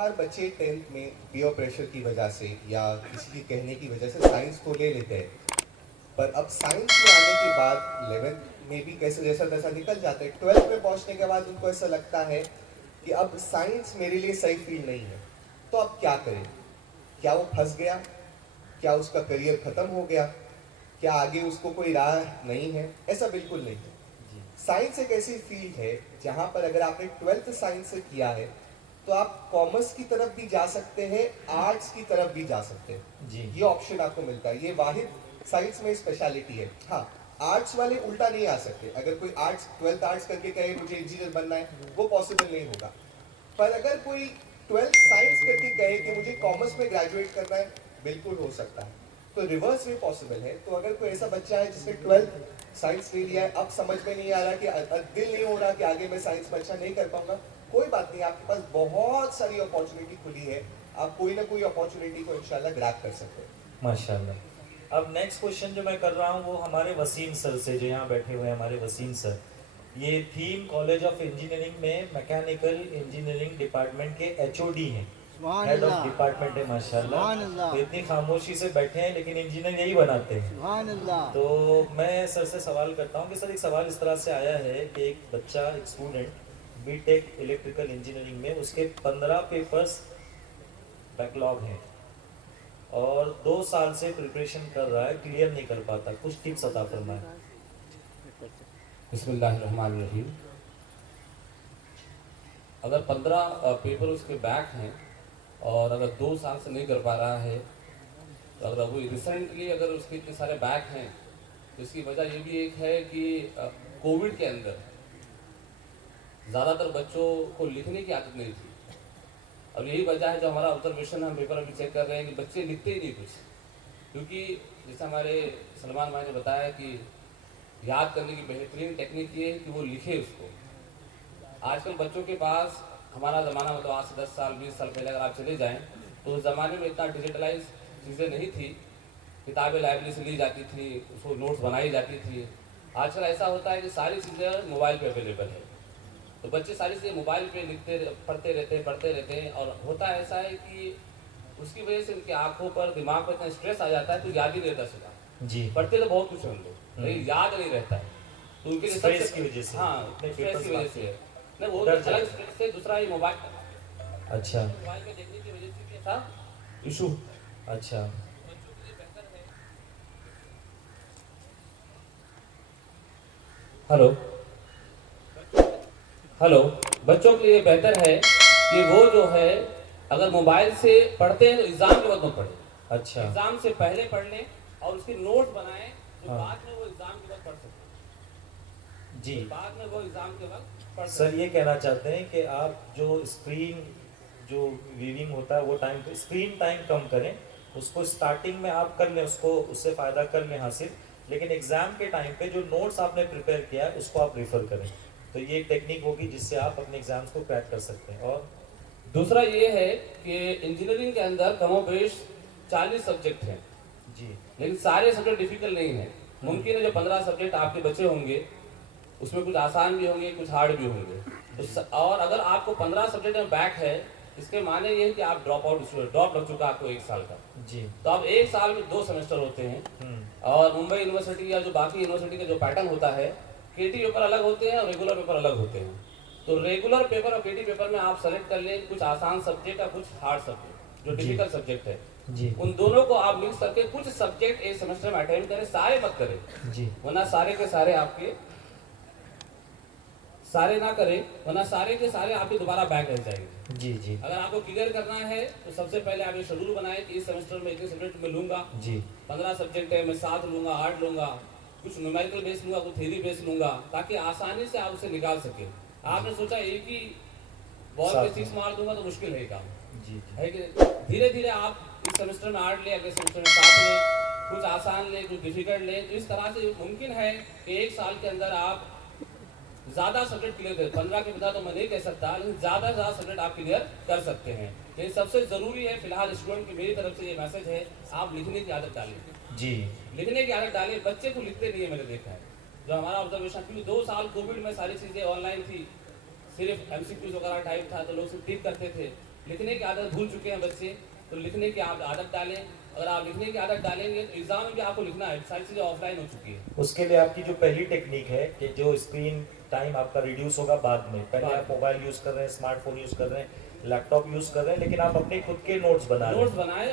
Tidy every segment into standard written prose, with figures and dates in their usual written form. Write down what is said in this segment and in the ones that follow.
हर बच्चे 10th में peer pressure की वजह से या किसी के कहने की वजह से साइंस को ले लेते हैं। पर अब साइंस में आने के बाद 11th में भी कैसे जैसा तैसा निकल जाते हैं। 12th में पहुंचने के बाद उनको ऐसा लगता है कि अब साइंस मेरे लिए सही फील्ड नहीं है। तो अब क्या करें? क्या वो फंस गया? क्या उसका करियर खत्म हो गया? क्या आगे उसको कोई राह नहीं है? ऐसा बिल्कुल नहीं है। साइंस एक ऐसी फील्ड है जहां पर अगर आपने 12th साइंस से किया है तो आप कॉमर्स की तरफ भी जा सकते हैं, आर्ट्स की तरफ भी जा सकते हैं जी। ये ऑप्शन आपको मिलता है। ये वाहिद साइंस में स्पेशलिटी है। हाँ, आर्ट्स वाले उल्टा नहीं आ सकते। अगर कोई आर्ट्स 12th आर्ट्स करके कहे मुझे इंजीनियर बनना है, वो पॉसिबल नहीं होगा। पर अगर कोई 12th साइंस करके कहे कि मुझे कॉमर्स में ग्रेजुएट करना है, बिल्कुल हो सकता है। तो रिवर्स में पॉसिबल है। तो अगर कोई ऐसा बच्चा है जिसने 12th साइंस ले लिया है, अब समझ में नहीं आ रहा कि दिल नहीं हो रहा कि आगे मैं साइंस में अच्छा नहीं कर पाऊंगा, कोई बात नहीं, आपके पास बहुत सारी अपॉर्चुनिटी खुली है। आप कोई ना कोई अपॉर्चुनिटी को इंशाल्लाह ग्रैब कर सकते हैं। माशाल्लाह। अब नेक्स्ट क्वेश्चन जो मैं कर रहा हूँ वो हमारे वसीम सर से, जो यहाँ बैठे हुए हैं हमारे वसीम सर। ये थीम कॉलेज ऑफ इंजीनियरिंग में मैकेनिकल इंजीनियरिंग डिपार्टमेंट के एचओडी हैं, हेड ऑफ डिपार्टमेंट है माशाल्लाह। तो इतनी खामोशी से बैठे हैं, लेकिन इंजीनियर यही बनाते हैं। तो मैं सर से सवाल करता हूँ कि सर, एक सवाल इस तरह से आया है कि एक बच्चा, एक स्टूडेंट बीटेक इलेक्ट्रिकल इंजीनियरिंग में, उसके 15 पेपर्स बैकलॉग हैं और 2 साल से प्रिपरेशन कर रहा है, क्लियर नहीं कर पाता। कुछ टिप्स अता फरमाएं। बिस्मिल्लाहिर्रहमानिर्रहीम। अगर 15 पेपर उसके बैक हैं और अगर 2 साल से नहीं कर पा रहा है, तो अगर वो रिसेंटली अगर उसके इतने सारे बैक हैं, तो इसकी वजह ये भी एक है कि कोविड के अंदर ज़्यादातर बच्चों को लिखने की आदत नहीं थी। अब यही वजह है, जो हमारा ऑब्जर्वेशन हम पेपर अभी चेक कर रहे हैं कि बच्चे लिखते ही नहीं कुछ। क्योंकि जैसे हमारे सलमान भाई ने बताया कि याद करने की बेहतरीन टेक्निक ये है कि वो लिखे उसको। आजकल बच्चों के पास, हमारा ज़माना मतलब आज से 10 साल 20 साल पहले अगर आप चले जाएं, तो उस ज़माने में इतना डिजिटलाइज चीज़ें नहीं थी। किताबें लाइब्रेरी से ली जाती थी, उसको नोट्स बनाई जाती थी। आजकल ऐसा होता है कि सारी चीज़ें मोबाइल पे अवेलेबल है, तो बच्चे सारी चीज़ें मोबाइल पे लिखते पढ़ते रहते हैं। और होता ऐसा है कि उसकी वजह से उनकी आंखों पर, दिमाग पर इतना स्ट्रेस आ जाता है तो याद ही नहीं रहता सुना। जी। पढ़ते तो बहुत कुछ हैं उन लोग, लेकिन याद नहीं रहता है। तो उनके लिए स्ट्रेस की वजह से। हाँ, स्ट्रेस की वजह से नहीं, वो डर अलग जाते स्ट्रेस से। दूसरा ही मोबाइल, अच्छा, मोबाइल में देखने की वजह से भी ऐसा इशू। अच्छा। बच्चों के लिए बेहतर है। हेलो हेलो, बच्चों के लिए बेहतर है कि वो जो है, अगर मोबाइल से पढ़ते हैं तो एग्जाम के वक्त में पढ़े। अच्छा। एग्जाम से पहले पढ़ लें और उसके नोट बनाएं, तो हाँ। बाद में वो एग्जाम के वक्त पढ़ सकते जी। हैं। बाद में वो एग्जाम के वक्त पढ़ सकते सर ये कहना चाहते हैं कि आप जो स्क्रीन, जो वीविंग होता है वो टाइम, स्क्रीन टाइम कम करें, उसको स्टार्टिंग में आप कर लें, उसको उससे फ़ायदा कर लें हासिल, लेकिन एग्ज़ाम के टाइम पे जो नोट्स आपने प्रिपेयर किया है उसको आप रेफ़र करें। तो ये एक टेक्निक होगी जिससे आप अपने एग्ज़ाम्स को क्रैक कर सकते हैं। और दूसरा ये है कि इंजीनियरिंग के अंदर कमोबेश 40 सब्जेक्ट हैं जी, लेकिन सारे सब्जेक्ट डिफिकल्ट नहीं है। मुमकिन है जो 15 सब्जेक्ट आपके बचे होंगे उसमें कुछ आसान भी होंगे, कुछ हार्ड भी होंगे। तो और अगर आपको 15 सब्जेक्ट में बैक है, इसके माने ये है कि आप ड्रॉप आउट स्टूडेंट, ड्रॉप लग चुका आपको 1 साल का। जी। तो अब 1 साल में 2 सेमेस्टर होते हैं। और मुंबई यूनिवर्सिटी या जो बाकी यूनिवर्सिटी का जो पैटर्न होता है, केटी पेपर अलग होते हैं और रेगुलर पेपर अलग होते हैं। तो रेगुलर पेपर और केटी पेपर में आप सेलेक्ट कर लें कुछ आसान सब्जेक्ट और कुछ हार्ड सब्जेक्ट, जो डिफिकल्ट सब्जेक्ट है जी, उन दोनों को आप मिक्स करके कुछ सब्जेक्ट एक सेमेस्टर में अटेंड करें, सारे मत करें। जी, वरना सारे के सारे आपके, सारे ना करें वरना सारे के सारे आपके दोबारा बैक रह जाएंगे। जी, जी, अगर आपको क्लियर करना है तो सबसे पहले आप ये शेड्यूल बनाएं कि इस सेमेस्टर में इतने सब्जेक्ट में लूंगा। जी, 15 सब्जेक्ट है, मैं 7 लूंगा, 8 लूंगा, कुछ न्यूमेरिकल बेस लूंगा, कुछ थ्योरी बेस लूंगा, ताकि आसानी से आप उसे निकाल सके। आपने सोचा एक ही बॉल पे 6 मार दूंगा तो मुश्किल है काम, जी, है कि धीरे धीरे आप इस सेमेस्टर में 8 ले, अगले सेमेस्टर में 7 ले, कुछ आसान ले, कुछ डिफिकल्ट ले। तो इस तरह से मुमकिन है कि 1 साल के अंदर आप ज़्यादा सब्जेक्ट क्लियर करें। 15 के बता तो मैं नहीं कह सकता, लेकिन ज़्यादा से ज़्यादा सब्जेक्ट आप क्लियर कर सकते हैं। लेकिन सबसे ज़रूरी है फिलहाल स्टूडेंट की मेरी तरफ से ये मैसेज है, आप लिखने की आदत डालें। जी, लिखने की आदत डालें। बच्चे को लिखते नहीं है, मैंने देखा है, जो हमारा ऑब्जर्वेशन, क्योंकि 2 साल कोविड में सारी चीज़ें ऑनलाइन थी, सिर्फ MCQs वगैरह टाइप था, तो लोग सिर्फ टिक करते थे। लिखने की आदत भूल चुके हैं बच्चे, तो लिखने की आदत डालें। अगर आप लिखने की आदत डालेंगे तो एग्जाम में भी आपको लिखना है, सारी चीज़ें ऑफलाइन हो चुकी है। उसके लिए आपकी जो पहली टेक्निक है कि जो स्क्रीन टाइम आपका रिड्यूस होगा बाद में, पहले आप मोबाइल यूज़ कर रहे हैं, स्मार्टफोन यूज़ कर रहे हैं, लैपटॉप यूज़ कर रहे हैं, लेकिन आप अपने खुद के नोट्स बना रहे नोट्स हैं। बनाए,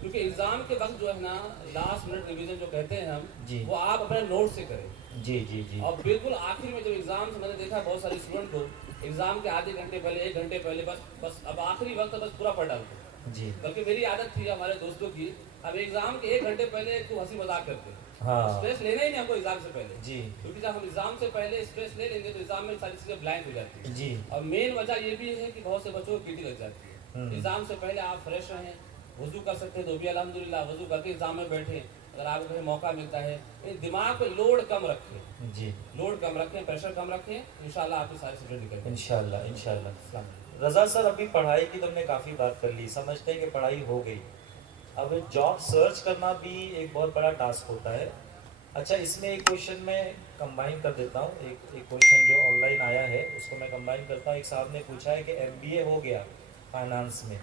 क्योंकि एग्जाम के वक्त जो है ना, लास्ट मिनट रिवीजन जो कहते हैं जी। हम, वो आप अपने नोट से करें। जी जी जी। और बिल्कुल आखिर में जब एग्जाम से, मैंने देखा बहुत सारे स्टूडेंट को एग्जाम के आधे घंटे पहले, 1 घंटे पहले बस अब आखिरी वक्त बस पूरा पढ़ डालते। जी बल्कि मेरी आदत थी हमारे दोस्तों की, अब एग्जाम के 1 घंटे पहले खूब हंसी मजाक करते। हाँ स्ट्रेस लेना ही नहीं हमको एग्जाम से पहले, जी क्योंकि जब हम एग्जाम से पहले स्ट्रेस ले लेंगे तो एग्जाम में सारी चीजें ब्लैंक हो जाती है। जी। और मेन वजह ये भी है कि बहुत से बच्चों को पीटी लग जाती है। एग्जाम से पहले आप फ्रेश रहें, वजू कर सकते हैं तो भी अल्हम्दुलिल्लाह, वजू करके एग्जाम में बैठे। अगर आपको कहीं मौका मिलता है, दिमाग पे लोड कम रखें। जी। लोड कम रखें, प्रेशर कम रखें, इंशाल्लाह आपकी सारी सब्जेक्ट निकल इंशाल्लाह इंशाल्लाह। रजा सर, अभी पढ़ाई की तो हमने काफ़ी बात कर ली, समझते हैं कि पढ़ाई हो गई, अब जॉब सर्च करना भी एक बहुत बड़ा टास्क होता है। अच्छा, इसमें एक क्वेश्चन मैं कंबाइन कर देता हूँ, एक क्वेश्चन जो ऑनलाइन आया है उसको मैं कंबाइन करता हूँ। एक साहब ने पूछा है कि MBA हो गया फाइनेंस में,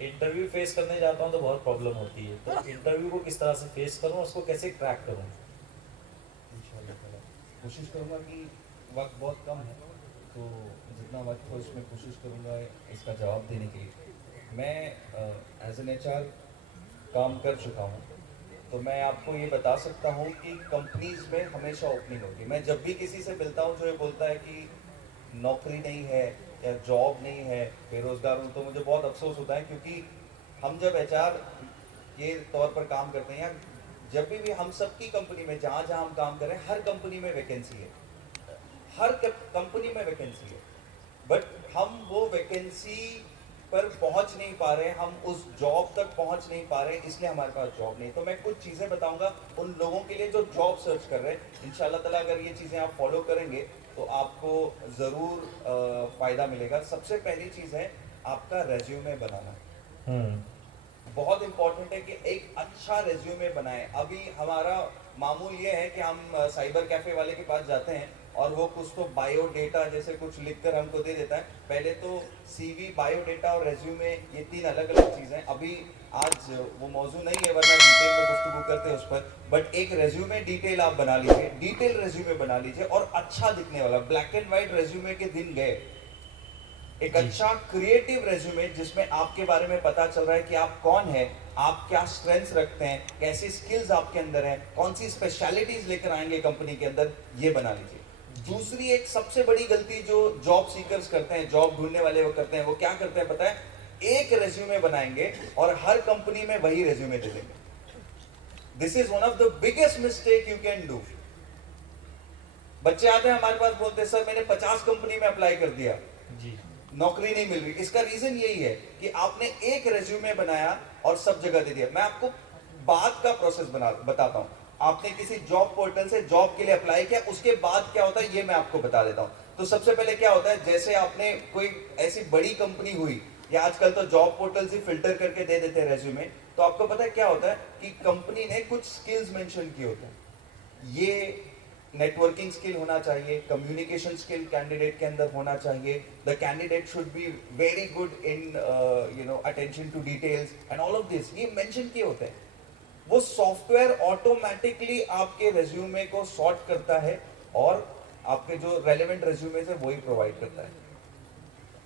इंटरव्यू फेस करने जाता हूँ तो बहुत प्रॉब्लम होती है, तो इंटरव्यू को किस तरह से फेस करूँ, उसको कैसे क्रैक करूँ? इंशाल्लाह ताला कोशिश करूँगा कि वक्त बहुत कम है, तो जितना वक्त हो उसमें कोशिश करूँगा इसका जवाब देने के लिए। मैं एज एन HR काम कर चुका हूँ, तो मैं आपको ये बता सकता हूँ कि कंपनीज में हमेशा ओपनिंग होती है। मैं जब भी किसी से मिलता हूँ जो ये बोलता है कि नौकरी नहीं है या जॉब नहीं है, बेरोजगार हूँ, तो मुझे बहुत अफसोस होता है, क्योंकि हम जब HR के तौर पर काम करते हैं, या जब भी हम सबकी कंपनी में जहाँ जहाँ हम काम कर रहे हैं, हर कंपनी में वैकेंसी है, हर कंपनी में वैकेंसी है, बट हम वो वैकेंसी पर पहुंच नहीं पा रहे हैं, हम उस जॉब तक पहुंच नहीं पा रहे हैं, इसलिए हमारे पास जॉब नहीं। तो मैं कुछ चीज़ें बताऊंगा उन लोगों के लिए जो जॉब सर्च कर रहे हैं। इंशाल्लाह ताला अगर ये चीज़ें आप फॉलो करेंगे तो आपको ज़रूर फ़ायदा मिलेगा। सबसे पहली चीज़ है आपका रेज्यूमे बनाना। बहुत इंपॉर्टेंट है कि एक अच्छा रेज्यूमे बनाएं। अभी हमारा मामूल ये है कि हम साइबर कैफे वाले के पास जाते हैं और वो कुछ तो बायोडेटा जैसे कुछ लिखकर हमको दे देता है। पहले तो CV, बायोडेटा और रेज्यूमे ये 3 अलग अलग चीज़ें हैं। अभी आज वो मौजू नहीं है, वरना डिटेल में गुफ्तगू करते हैं उस पर। बट एक रेज्यूमे डिटेल आप बना लीजिए, डिटेल रेज्यूमे बना लीजिए, और अच्छा दिखने वाला। ब्लैक एंड व्हाइट रेज्यूमे के दिन गए। एक अच्छा क्रिएटिव रेज्यूमे जिसमें आपके बारे में पता चल रहा है कि आप कौन है, आप क्या स्ट्रेंथ्स रखते हैं, कैसी स्किल्स आपके अंदर हैं, कौन सी स्पेशलिटीज लेकर आएंगे कंपनी के अंदर, ये बना लीजिए। दूसरी एक सबसे बड़ी गलती जो जॉब सीकर्स करते हैं, जॉब ढूंढने वाले वो करते हैं, वो क्या करते हैं पता है? एक रेज्यूमे बनाएंगे और हर कंपनी में वही रेज्यूमे दे देंगे। This is one of the biggest mistake you can do. बच्चे आते हैं हमारे पास, बोलते हैं सर मैंने 50 कंपनी में अप्लाई कर दिया जी, नौकरी नहीं मिल रही। इसका रीजन यही है कि आपने एक रेज्यूमे बनाया और सब जगह दे दिया। मैं आपको बाद का प्रोसेस बताता हूं। आपने किसी जॉब पोर्टल से जॉब के लिए अप्लाई किया, उसके बाद क्या होता है ये मैं आपको बता देता हूं। तो सबसे पहले क्या होता है, जैसे आपने कोई ऐसी बड़ी कंपनी हुई, या आजकल तो जॉब पोर्टल से फिल्टर करके दे देते हैं रेज्यूमे, तो आपको पता है क्या होता है कि कंपनी ने कुछ स्किल्स मेंशन किए होते हैं। ये नेटवर्किंग स्किल होना चाहिए, कम्युनिकेशन स्किल कैंडिडेट के अंदर होना चाहिए, the candidate should be very good in attention to details and all of this, ये मेंशन किए होते हैं। वो सॉफ्टवेयर ऑटोमेटिकली आपके रेज्यूमे को सॉर्ट करता है और आपके जो रेलेवेंट रेज्यूमे है वही प्रोवाइड करता है।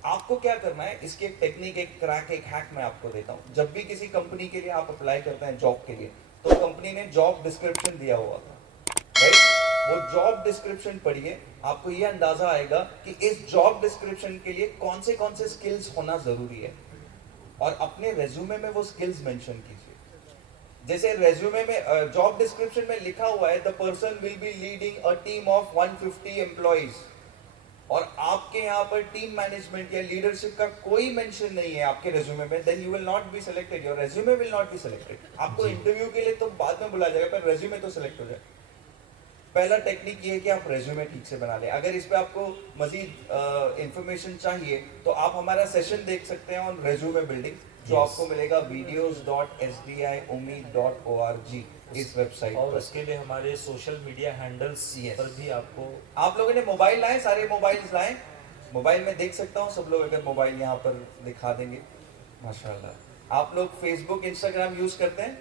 आपको क्या करना है, इसकी एक टेक्निक, एक क्रैक, एक हैक मैं आपको देता हूं। जब भी किसी कंपनी के लिए आप अप्लाई करते हैं जॉब के लिए, तो कंपनी ने जॉब डिस्क्रिप्शन दिया हुआ था, राइट? वो जॉब डिस्क्रिप्शन पढ़िए, आपको ये अंदाजा आएगा कि इस जॉब डिस्क्रिप्शन के लिए कौन से स्किल्स होना जरूरी है, और अपने रेज्यूमे में वो स्किल्स मेंशन कीजिए। जैसे रेज्यूमे में जॉब डिस्क्रिप्शन में लिखा हुआ है the person will be leading a team of 150 employees, और आपके यहाँ पर टीम मैनेजमेंट या लीडरशिप का कोई मेंशन नहीं है आपके रेज्यूमे में, then you will not be selected, your resume will not be selected. आपको इंटरव्यू के लिए तो बाद में बुलाया जाएगा, पर रेज्यूमे तो सिलेक्ट हो जाए। पहला टेक्निक ये है कि आप रेज्यूमे ठीक से बना लें। अगर इस पे आपको मजीद इंफॉर्मेशन चाहिए तो आप हमारा सेशन देख सकते हैं ऑन रेज्यूमे बिल्डिंग, जो आपको मिलेगा videos.sdiummeed.org इस वेबसाइट और पर। उसके लिए हमारे सोशल मीडिया हैंडल्स पर भी आपको, आप लोगों ने मोबाइल लाए, सारे मोबाइल्स लाए, मोबाइल में देख सकता हूँ सब लोग, अगर मोबाइल यहाँ पर दिखा देंगे माशाल्लाह। आप लोग फेसबुक इंस्टाग्राम यूज करते हैं?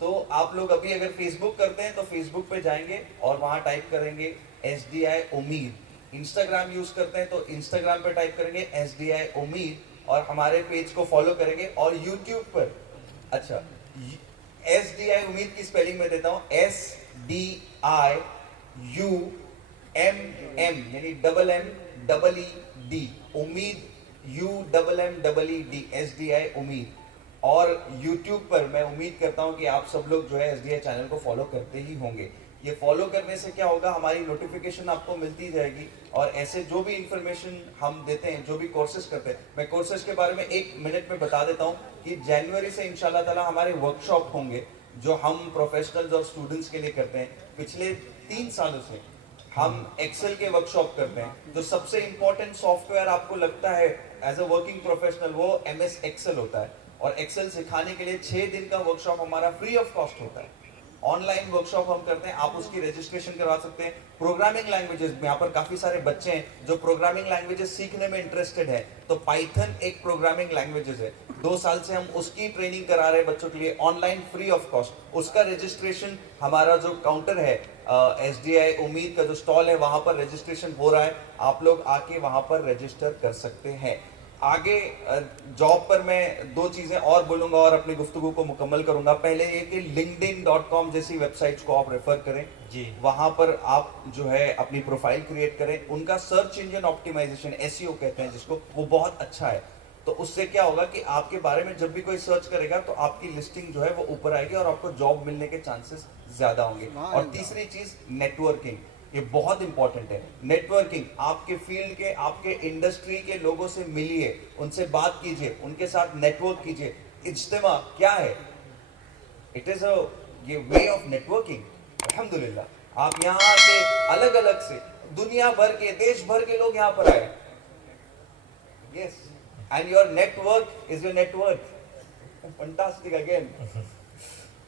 तो आप लोग अभी अगर फेसबुक करते हैं तो फेसबुक पे जाएंगे और वहां टाइप करेंगे SDI उम्मीद। इंस्टाग्राम यूज करते हैं तो इंस्टाग्राम पे टाइप करेंगे SDI उम्मीद और हमारे पेज को फॉलो करेंगे। और यूट्यूब पर अच्छा SDI उम्मीद की स्पेलिंग में देता हूं, SDIUMM यानी MMEED उम्मीद, UMMEED SDI उम्मीद। और YouTube पर मैं उम्मीद करता हूं कि आप सब लोग जो है SDI चैनल को फॉलो करते ही होंगे। ये फॉलो करने से क्या होगा, हमारी नोटिफिकेशन आपको मिलती जाएगी और ऐसे जो भी इंफॉर्मेशन हम देते हैं, जो भी कोर्सेज करते हैं, मैं कोर्सेज के बारे में 1 मिनट में बता देता हूं कि जनवरी से इंशाल्लाह ताला हमारे वर्कशॉप होंगे जो हम प्रोफेशनल्स और स्टूडेंट्स के लिए करते हैं। पिछले 3 सालों से हम एक्सेल के वर्कशॉप करते हैं। जो सबसे इंपॉर्टेंट सॉफ्टवेयर आपको लगता है एज अ वर्किंग प्रोफेशनल वो MS एक्सेल होता है और एक्सेल सिखाने के लिए 6 दिन का वर्कशॉप हमारा फ्री ऑफ कॉस्ट होता है। ऑनलाइन वर्कशॉप हम करते हैं, आप उसकी रजिस्ट्रेशन करवा सकते हैं। प्रोग्रामिंग लैंग्वेजेस, यहाँ पर काफी सारे बच्चे हैं जो प्रोग्रामिंग लैंग्वेजेस सीखने में इंटरेस्टेड है, तो पाइथन एक प्रोग्रामिंग लैंग्वेजेस है। 2 साल से हम उसकी ट्रेनिंग करा रहे हैं बच्चों के लिए ऑनलाइन फ्री ऑफ कॉस्ट। उसका रजिस्ट्रेशन हमारा जो काउंटर है SDI उम्मीद का जो स्टॉल है वहां पर रजिस्ट्रेशन हो रहा है, आप लोग आके वहां पर रजिस्टर कर सकते हैं। आगे जॉब पर मैं 2 चीजें और बोलूंगा और अपनी गुफ्तगू को मुकम्मल करूंगा। पहले ये कि linkedin.com जैसी वेबसाइट्स को आप रेफर करें जी। वहां पर आप जो है अपनी प्रोफाइल क्रिएट करें। उनका सर्च इंजन ऑप्टिमाइजेशन SEO कहते हैं जिसको, वो बहुत अच्छा है। तो उससे क्या होगा कि आपके बारे में जब भी कोई सर्च करेगा तो आपकी लिस्टिंग जो है वो ऊपर आएगी और आपको जॉब मिलने के चांसेस ज्यादा होंगे। और तीसरी चीज नेटवर्किंग, ये बहुत इंपॉर्टेंट है। नेटवर्किंग, आपके फील्ड के, आपके इंडस्ट्री के लोगों से मिलिए, उनसे बात कीजिए, उनके साथ नेटवर्क कीजिए। इज्तिमा क्या है? इट इज अ ये वे ऑफ नेटवर्किंग। अल्हम्दुलिल्लाह आप यहाँ आके अलग अलग से दुनिया भर के, देश भर के लोग यहाँ पर आए। Yes, and your network is your network. Fantastic again.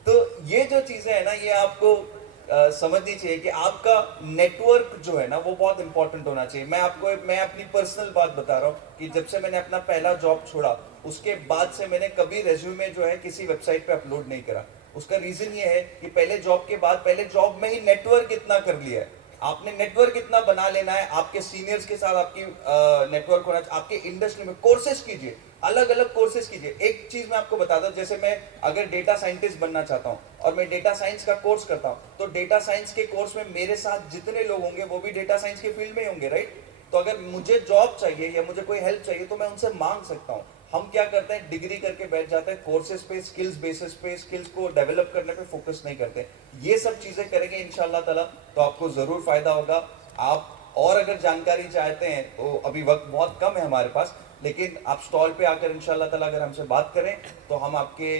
तो ये जो चीजें है ना, ये आपको समझनी चाहिए कि आपका नेटवर्क जो है ना वो बहुत इंपॉर्टेंट होना चाहिए। मैं अपनी पर्सनल बात बता रहा हूँ कि जब से मैंने अपना पहला जॉब छोड़ा उसके बाद से मैंने कभी रेज्यूमे जो है किसी वेबसाइट पे अपलोड नहीं करा। उसका रीजन ये है कि पहले जॉब के बाद, पहले जॉब में ही नेटवर्क इतना कर लिया है। आपने नेटवर्क इतना बना लेना है, आपके सीनियर्स के साथ आपकी नेटवर्क होना चाहिए। आपके इंडस्ट्री में कोर्सेज कीजिए, अलग अलग कोर्सेज कीजिए। एक चीज मैं आपको बता दूं, जैसे मैं अगर डेटा साइंटिस्ट बनना चाहता हूं और मैं डेटा साइंस का कोर्स करता हूं, तो डेटा साइंस के कोर्स में मेरे साथ जितने लोग होंगे वो भी डेटा साइंस के फील्ड में होंगे, राइट? तो अगर मुझे जॉब चाहिए या मुझे कोई हेल्प चाहिए तो मैं उनसे मांग सकता हूं। हम क्या करते हैं, डिग्री करके बैठ जाते हैं, कोर्सेज पे, स्किल्स बेसिस पे, स्किल्स को डेवलप करने पे फोकस नहीं करते। ये सब चीजें करेंगे इंशाल्लाह ताला तो आपको जरूर फायदा होगा। आप और अगर जानकारी चाहते हैं तो अभी वक्त बहुत कम है हमारे पास, लेकिन आप स्टॉल पे आकर इंशाल्लाह ताला अगर हमसे बात करें तो हम आपके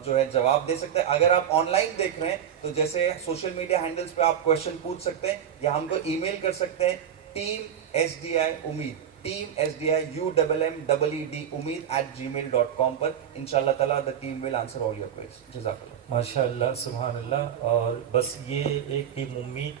जो है जवाब दे सकते हैं। अगर आप ऑनलाइन देख रहे हैं तो जैसे सोशल मीडिया हैंडल्स पे आप क्वेश्चन पूछ सकते हैं या हमको ईमेल कर सकते हैं team SDI UMMEED umeed@gmail.com पर। इंशाल्लाह ताला the team will answer all your queries. जज़ाकल्लाह। माशाअल्लाह, सुभान अल्लाह। और बस ये एक टीम उम्मीद